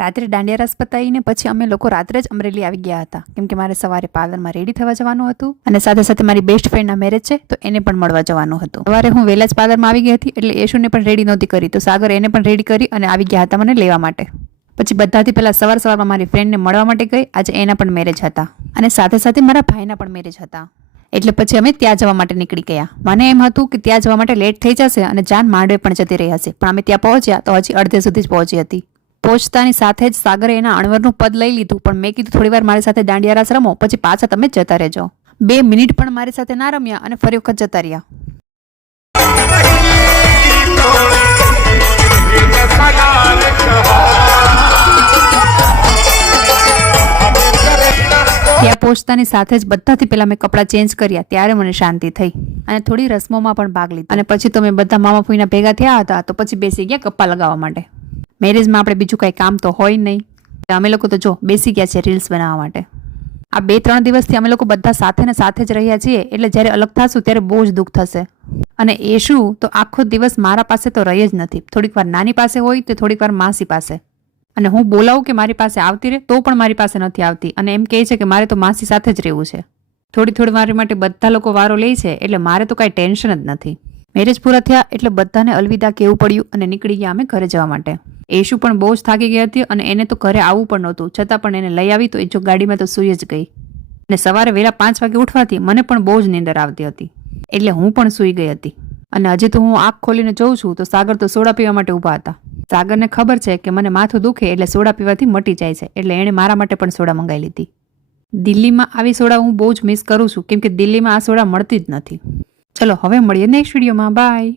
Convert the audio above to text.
રાત્રે દાંડિયા રાસ પતાવીને પછી અમે લોકો રાત્રે જ અમરેલી આવી ગયા હતા, કેમ કે મારે સવારે પાર્લરમાં રેડી થવા જવાનું હતું અને સાથે સાથે મારી બેસ્ટ ફ્રેન્ડના મેરેજ છે તો એને પણ મળવા જવાનું હતું. સવારે હું વહેલા જ પાર્લરમાં આવી ગઈ હતી એટલે યશુને પણ રેડી નહોતી કરી, તો સાગર એને પણ રેડી કરી અને આવી ગયા હતા મને લેવા માટે. પછી બધાથી પહેલા સવારમાં મારી ફ્રેન્ડને મળવા માટે ગઈ. આજે એના પણ મેરેજ હતા અને સાથે સાથે મારા ભાઈના પણ મેરેજ હતા, એટલે પછી અમે ત્યાં જવા માટે નીકળી ગયા. મને એમ હતું કે ત્યાં જવા માટે લેટ થઈ જશે અને જાન માંડવે પણ જતી રહી હશે, પણ અમે ત્યાં પહોંચ્યા તો હજી અડધે સુધી જ પહોંચી હતી. પહોંચતાની સાથે જ સાગરે એના અણવરનું પદ લઈ લીધું, પણ મેં કીધું થોડી વાર મારી સાથે દાંડિયા રાસ રમો, પછી પાછા તમે જતા રહેજો. 2 મિનિટ પણ મારી સાથે ના રમ્યા અને ફરી વખત જતા રહ્યા. ત્યાં પહોંચતાની સાથે જ બધાથી પહેલા મેં કપડાં ચેન્જ કર્યા, ત્યારે મને શાંતિ થઈ અને થોડી રસમોમાં પણ ભાગ લીધો. અને પછી તો મેં બધા મામા ફૂઈના ભેગા થયા હતા તો પછી બેસી ગયા ગપ્પા લગાવવા માટે. મેરેજમાં આપણે બીજું કંઈ કામ તો હોય નહીં, અમે લોકો તો જો બેસી ગયા છે રીલ્સ બનાવવા માટે. આ 2-3 દિવસથી અમે લોકો બધા સાથે ને સાથે જ રહ્યા છીએ, એટલે જ્યારે અલગ થશું ત્યારે બહુ જ દુઃખ થશે. અને એ શું, તો આખો દિવસ મારા પાસે તો રહી જ નથી. થોડીક વાર નાની પાસે હોય તો થોડીક વાર માસી પાસે, અને હું બોલાવું કે મારી પાસે આવતી રહે તો પણ મારી પાસે નથી આવતી અને એમ કહે છે કે મારે તો માસી સાથે જ રહેવું છે. થોડી મારી માટે બધા લોકો વારો લે છે, એટલે મારે તો કાંઈ ટેન્શન જ નથી. મેરેજ પૂરા થયા એટલે બધાને અલવિદા કહેવું પડ્યું અને નીકળી ગયા અમે ઘરે જવા માટે. એશુ પણ બહુ જ થાકી ગઈ હતી અને એને તો ઘરે આવવું પણ નહોતું, છતાં પણ એને લઈ આવી તો એ જો ગાડીમાં તો સૂઈ જ ગઈ. અને સવારે વહેલા 5 વાગે ઉઠવાથી મને પણ બહુ જ નીંદર આવતી હતી, એટલે હું પણ સૂઈ ગઈ હતી. અને હજી તો હું આંખ ખોલીને જોઉં છું તો સાગર તો સોડા પીવા માટે ઊભા હતા. સાગરને ખબર છે કે મને માથું દુખે એટલે સોડા પીવાથી મટી જાય છે, એટલે એણે મારા માટે પણ સોડા મંગાવી લીધી. દિલ્હીમાં આવી સોડા હું બહુ જ મિસ કરું છું, કેમ કે દિલ્હીમાં આ સોડા મળતી જ નથી. ચલો હવે મળીએ નેક્સ્ટ વિડીયોમાં. બાય.